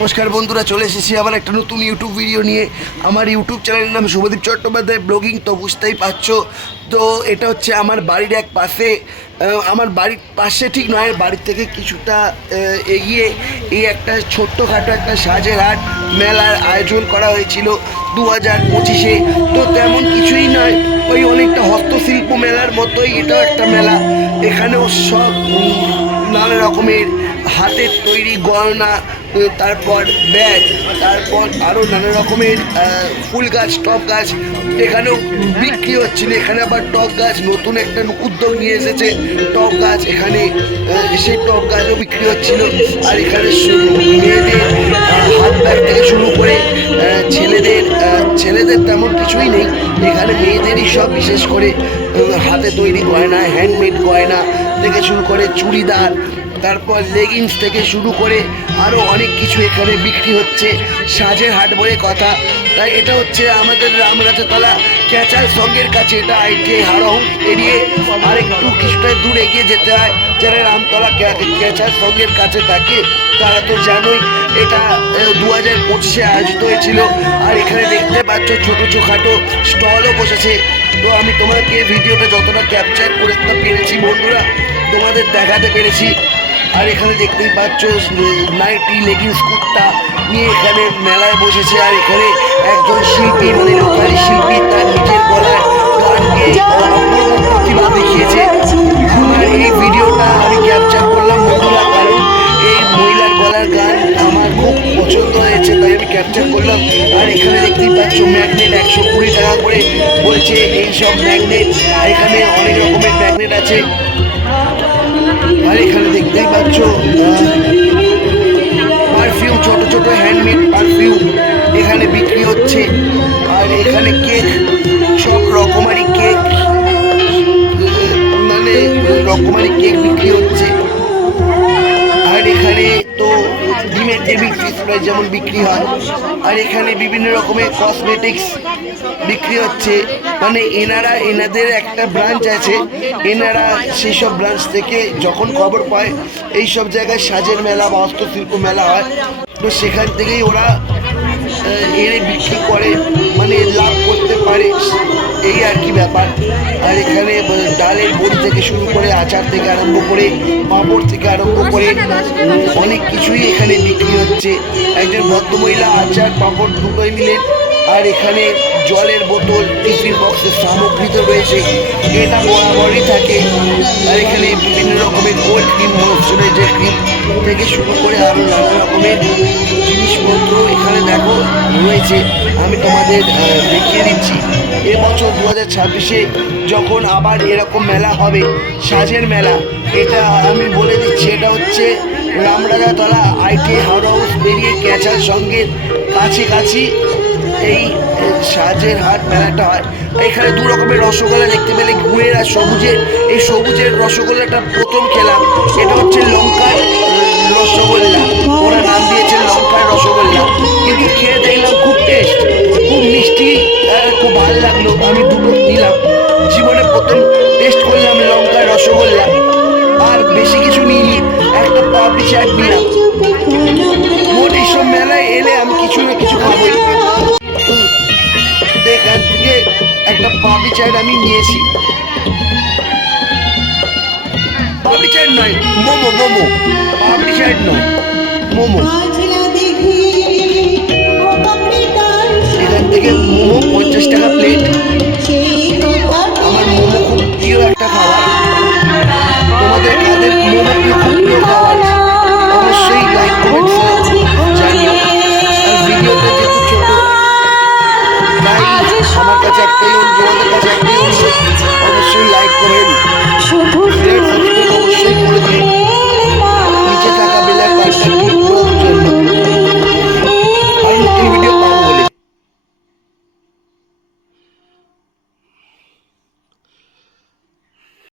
নমস্কার বন্ধুরা, চলে এসেছি আবার একটা নতুন ইউটিউব ভিডিও নিয়ে। আমার ইউটিউব চ্যানেলের নাম শুভদীপ চট্টোপাধ্যায় ব্লগিং, তো বুঝতেই পারছো। তো এটা হচ্ছে আমার বাড়ির এক পাশে, আমার বাড়ির পাশে ঠিক নয়, বাড়ির থেকে কিছুটা এগিয়ে এই একটা ছোট্টখাটো একটা সাজের হাট মেলার আয়োজন করা হয়েছিল 2025-এ। তো তেমন কিছুই নয়, ওই অনেকটা হস্তশিল্প মেলার মতোই এটাও একটা মেলা। এখানেও সব নানা রকমের হাতের তৈরি গয়না, তারপর ব্যাগ, তারপর আরও নানা রকমের ফুল গাছ, টব গাছ এখানেও বিক্রি হচ্ছিল। এখানে আবার টব গাছ নতুন একটা উদ্যোগ নিয়ে এসেছে, টব গাছ এখানে সেই টব গাছও বিক্রি হচ্ছিল। আর এখানে মেয়েদের হাত ব্যাগ থেকে শুরু করে ছেলেদের তেমন কিছুই নেই এখানে, মেয়েদেরই সব, বিশেষ করে হাতে তৈরি গয়না, হ্যান্ডমেড গয়না থেকে শুরু করে চুড়িদার, তারপর লেগিংস থেকে শুরু করে আরও অনেক কিছু এখানে বিক্রি হচ্ছে। সাজের হাট বলে কথা। তাই এটা হচ্ছে আমাদের রামরাজাতলা ক্যাচার সঙ্গের কাছে, এটা আইটিআই হারং এড়িয়ে আর একটু কিছুটা দূর এগিয়ে যেতে হয়। যারা রামতলা ক্যাচার সঙ্গের কাছে থাকে তারা তো জানোই, এটা 2025-এ আয়োজিত হয়েছিল। আর এখানে দেখতে পাচ্ছ ছোটো স্টলও বসেছে। তো আমি তোমাকে ভিডিওটা যতটা ক্যাপচার করতে পেরেছি বন্ধুরা, তোমাদের দেখাতে পেরেছি। আর এখানে দেখতেই পাচ্ছ নাইটি, লেগিংস, কুর্তা নিয়ে এখানে মেলায় বসেছে। আর এখানে একজন শিল্পী, মানে লোকালি শিল্পী, তার নিজের গলায় গানকে অপূর্ব প্রতিভা দেখিয়েছে। আমার এই ভিডিওটা আমি ক্যাপচার করলাম বন্ধুরা, কারণ এই মহিলার গলার গান আমার খুব পছন্দ হয়েছে, তাই আমি ক্যাপচার করলাম। আর এখানে দেখতেই পাচ্ছ ম্যাগনেট 120 টাকা করে বলছে এইসব ম্যাগনেট। এখানে অনেক রকমের ম্যাগনেট আছে। আর এখানে দেখতেই পাচ্ছ পারফিউম, ছোট হ্যান্ডমেড পারফিউম এখানে বিক্রি হচ্ছে। আর এখানে কেক, সব রকমারি কেক, মানে রকমারি কেক বিক্রি হচ্ছে। আর এখানে তো ডিমের টেবিল, ফিশ ফ্রাই যেমন বিক্রি হয়। আর এখানে বিভিন্ন রকমের কসমেটিক্স বিক্রি হচ্ছে। মানে এনাদের একটা ব্রাঞ্চ আছে, এনারা সেই সব ব্রাঞ্চ থেকে যখন খবর পায় এই সব জায়গায় সাজের মেলা বা হস্তশিল্প মেলা হয়, তো সেখান থেকেই ওরা এনে বিক্রি করে, মানে লাভ করতে পারে, এই আর কি ব্যাপার। আর এখানে ডালের বড়ি থেকে শুরু করে আচার থেকে আরম্ভ করে পাঁপড় থেকে আরম্ভ করে অনেক কিছুই এখানে বিক্রি হচ্ছে। একজন ভদ্রমহিলা আচার পাঁপড় দুটোই মিলে। আর এখানে জলের বোতল, টিফিন বক্সের সামগ্রী তো রয়েছে, এটা বরাবরই থাকে। আর এখানে বিভিন্ন রকমের কোল্ড ক্রিম, ময়শ্চারাইজার ক্রিম থেকে শুরু করে আরও নানা রকমের জিনিসপত্র এখানে দেখো রয়েছে। আমি তোমাদের দেখিয়ে দিচ্ছি। এবছর 2026-এ যখন আবার এরকম মেলা হবে, সাজের মেলা, এটা আমি বলে দিচ্ছি, এটা হচ্ছে রামরাজাতলা আইটিআই হাউস বেরিয়ে ক্যাচার সঙ্গের কাছাকাছি এই সাজের হাট মেলাটা হয়। এখানে দু রকমের রসগোল্লা দেখতে পেলে, গুড়ের আর সবুজের। এই সবুজের রসগোল্লাটা প্রথম খেলাম, এটা হচ্ছে লঙ্কার রসগোল্লা, ওরা নাম দিয়েছে লঙ্কার রসগোল্লা। কিন্তু খেয়ে দেখলাম খুব টেস্ট, খুব মিষ্টি, খুব ভালো লাগলো। আমি দুটো নিলাম, জীবনে প্রথম টেস্ট করলাম লঙ্কার রসগোল্লা। আর বেশি কিছু নিইনি, একটা পাপড়ি চাট নিলাম। মোট এইসব মেলায় এলে আমি কিছু না কিছু খাবো। এখান থেকে একটা পাপড়ি চাট আমি নিয়েছি, পাপড়ি চাট নয়, মোমো, পাপড়ি চাট নয়, মোমো। এখান থেকে মোমো 50 টাকা প্লেট।